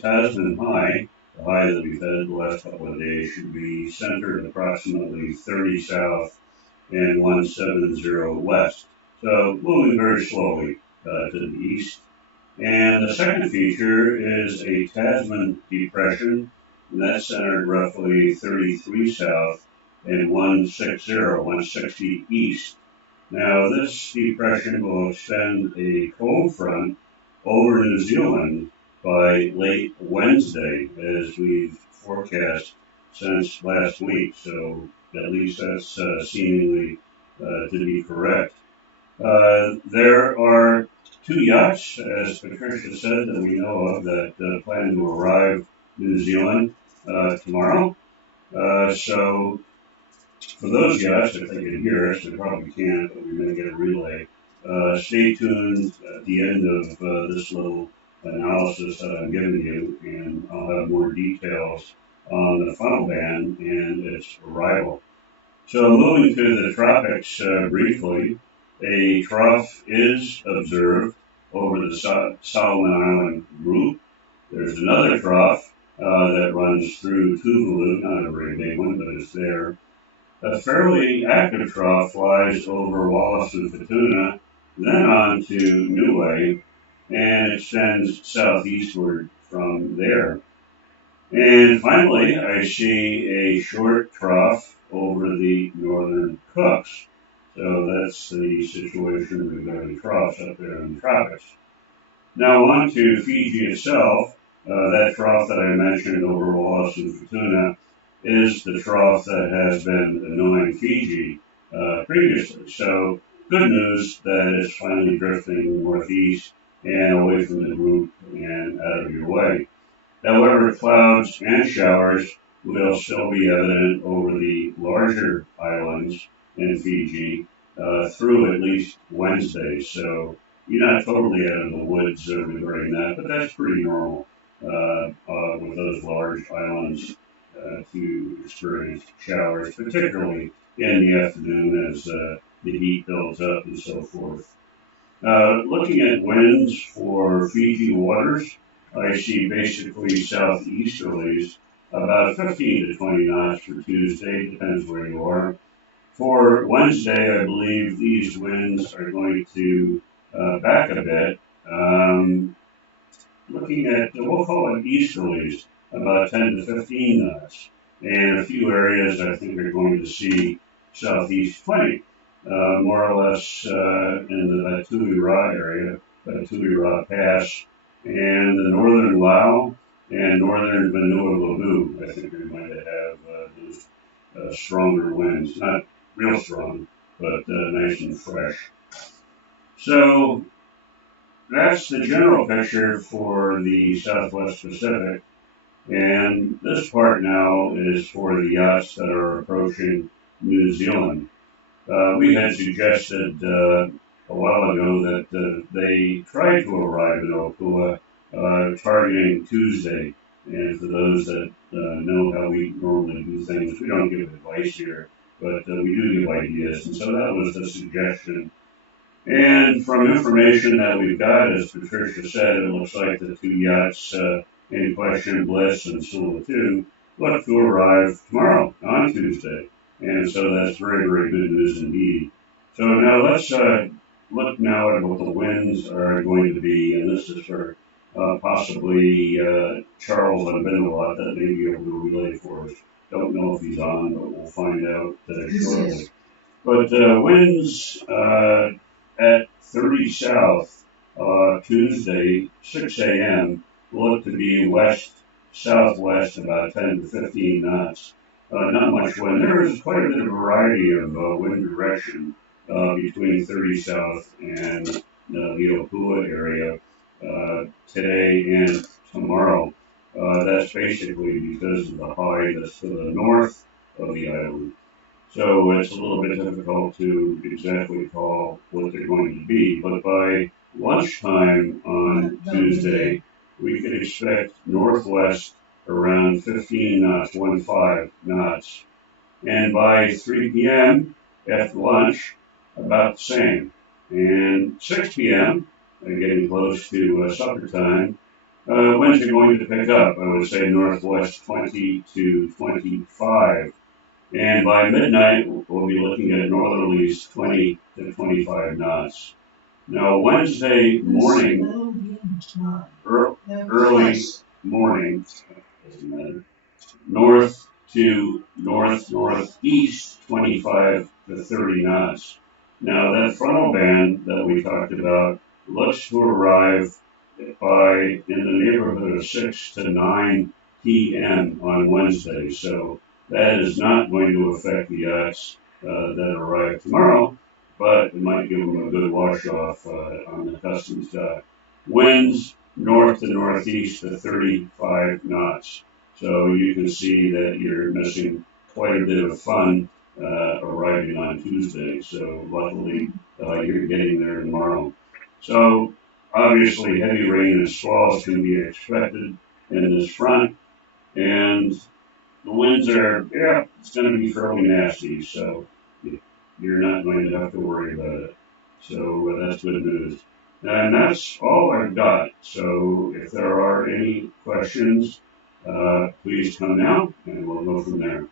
Tasman high, the high that we've had the last couple of days, should be centered approximately 30 south and 170 west. So moving very slowly to the east. And the second feature is a Tasman Depression, and that's centered roughly 33 south and 160 east. Now, this depression will extend a cold front over New Zealand by late Wednesday, as we've forecast since last week. So at least that's seemingly to be correct. There are two yachts, as Patricia said, that we know of that plan to arrive in New Zealand tomorrow. So for those yachts, if they can hear us, they probably can't, but we're going to get a relay. Stay tuned at the end of this little analysis that I'm giving you, and I'll have more details on the funnel band and its arrival. So moving to the tropics briefly, a trough is observed over the Solomon Island group. There's another trough that runs through Tuvalu, not a very big one, but it's there. A fairly active trough lies over Wallis and Futuna, then on to Niue, and extends southeastward from there. And finally, I see a short trough over the northern Cooks. So that's the situation regarding troughs up there in the tropics. Now on to Fiji itself. That trough that I mentioned over Wallis and Futuna is the trough that has been annoying Fiji previously. So good news that it's finally drifting northeast and away from the group and out of your way. However, clouds and showers will still be evident over the larger islands in Fiji through at least Wednesday. So you're not totally out of the woods regarding that, but that's pretty normal with those large islands to experience showers, particularly in the afternoon as the heat builds up and so forth. Looking at winds for Fiji waters, I see basically southeasterlies, about 15 to 20 knots for Tuesday, depends where you are. For Wednesday, I believe these winds are going to back a bit. Looking at, we'll call it easterlies, about 10 to 15 knots. And a few areas I think are going to see southeast 20, more or less in the Tui-Ra area, Tui-Ra Pass, and the northern Lao and northern Vanua-Labu. I think are going to have those stronger winds. Not real strong, but nice and fresh. So that's the general picture for the Southwest Pacific. And this part now is for the yachts that are approaching New Zealand. We had suggested a while ago that they tried to arrive in Opua targeting Tuesday. And for those that know how we normally do things, we don't give advice here, but we do give ideas. And so that was the suggestion. And from information that we've got, as Patricia said, it looks like the two yachts in question, Bliss and Sula 2, look to arrive tomorrow on Tuesday. And so that's very, very good news indeed. So now let's look now at what the winds are going to be. And this is for possibly Charles and Benoit that may be able to relay for us. Don't know if he's on, but we'll find out shortly. But winds at 30 south Tuesday, 6 a.m., look to be west-southwest, about 10 to 15 knots. Not much wind. There is quite a bit of variety of wind direction between 30 south and the Opua area today and tomorrow. That's basically because of the high that's to the north of the island. So it's a little bit difficult to exactly call what they're going to be. But by lunchtime on Tuesday, we could expect northwest around 15 knots, 15 knots. And by 3 p.m. after lunch, about the same. And 6 p.m., getting close to supper time, Winds are going to pick up. I would say northwest 20 to 25. And by midnight, we'll be looking at northerlies 20 to 25 knots. Now, Wednesday morning, early morning, doesn't matter, north to northeast 25 to 30 knots. Now, that frontal band that we talked about looks to arrive by in the neighborhood of 6 to 9 p.m. on Wednesday. So that is not going to affect the yachts that arrive tomorrow, but it might give them a good wash off on the customs dock. Winds north to northeast to 35 knots. So you can see that you're missing quite a bit of fun arriving on Tuesday. So luckily you're getting there tomorrow. So obviously heavy rain and squalls can be expected in this front, and the winds are, yeah, it's going to be fairly nasty, so you're not going to have to worry about it. So that's good news. And that's all I've got. So if there are any questions, please come now, and we'll go from there.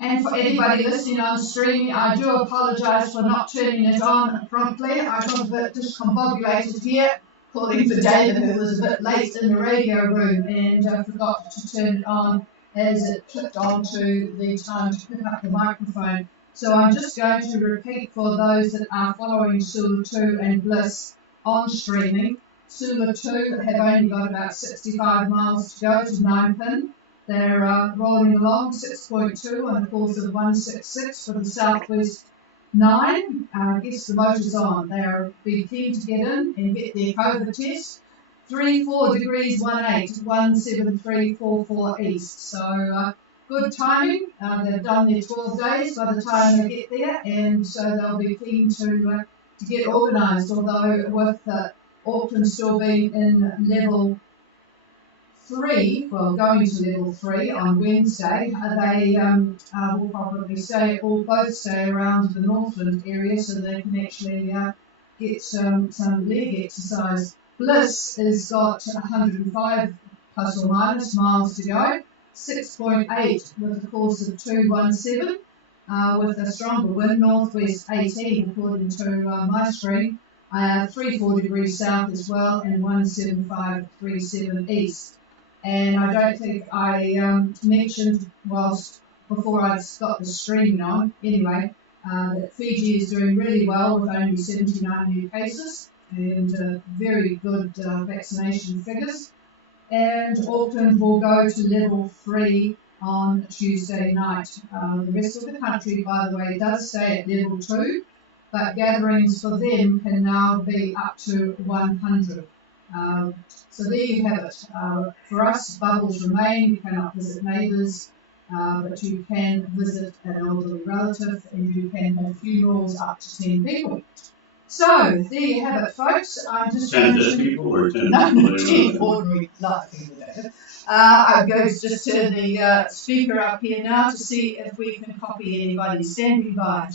And for anybody listening on streaming, I do apologise for not turning it on promptly. I got a bit discombobulated here, calling for David, who was a bit late in the radio room, and forgot to turn it on as it clicked onto the time to pick up the microphone. So I'm just going to repeat for those that are following Sula 2 and Bliss on streaming. Sula 2 have only got about 65 miles to go to 9 pin. They're rolling along 6.2 on a course of 166 for the southwest 9. I guess the motor's on. They're be keen to get in and get their COVID test. 34 degrees 18, 17344 east. So good timing. They've done their 12 days by the time they get there, and so they'll be keen to get organised. Although with Auckland still being in level 3, well, going to level 3 on Wednesday, they will probably both stay around the Northland area so they can actually get some leg exercise. Bliss has got 105 plus or minus miles to go, 6.8 with a course of 217, with a stronger wind, northwest 18 according to my screen, 34 degrees south as well, and 17537 east. And I don't think I mentioned whilst before I got the streaming on, anyway, that Fiji is doing really well with only 79 new cases and very good vaccination figures. And Auckland will go to level 3 on Tuesday night. The rest of the country, by the way, does stay at level 2, but gatherings for them can now be up to 100. So there you have it. For us, bubbles remain. You cannot visit neighbours, but you can visit an elderly relative, and you can have funerals up to 10 people. So there you have it, folks. I'm just 10 people or 10 10 ordinary life people. I'm going to just turn the speaker up here now to see if we can copy anybody standing by.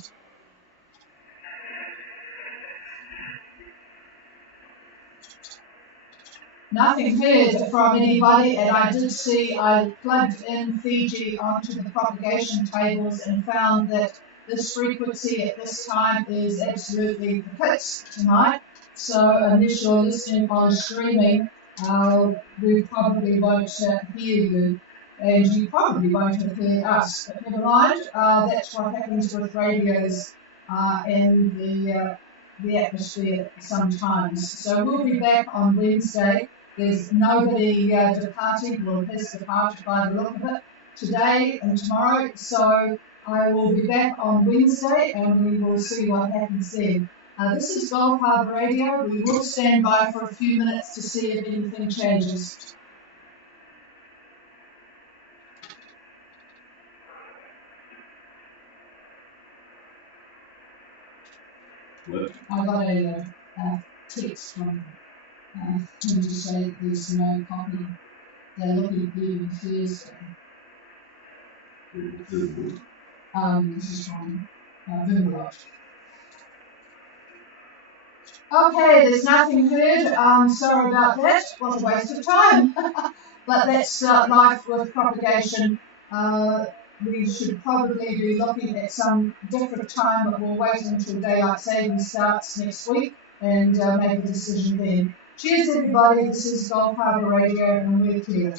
Nothing heard from anybody, and I did see I plugged in Fiji onto the propagation tables and found that this frequency at this time is absolutely the pits tonight. So unless you're listening on streaming, we probably won't hear you, and you probably won't have heard us. But never mind, that's what happens with radios and the atmosphere sometimes. So we'll be back on Wednesday. There's nobody departing, or has departed by the look of it, today and tomorrow. So I will be back on Wednesday and we will see what happens then. This is Gulf Harbour Radio. We will stand by for a few minutes to see if anything changes. I got a text from him to say there's no copy. They're looking at leaving Thursday. This is from Vimmerot. Okay, there's nothing heard. Sorry about that. What a waste of time. But that's life with propagation. We should probably be looking at some different time, but we'll wait until daylight savings starts next week and make a decision then. Cheers, everybody. This is Gulf Harbour Radio, and we're clear.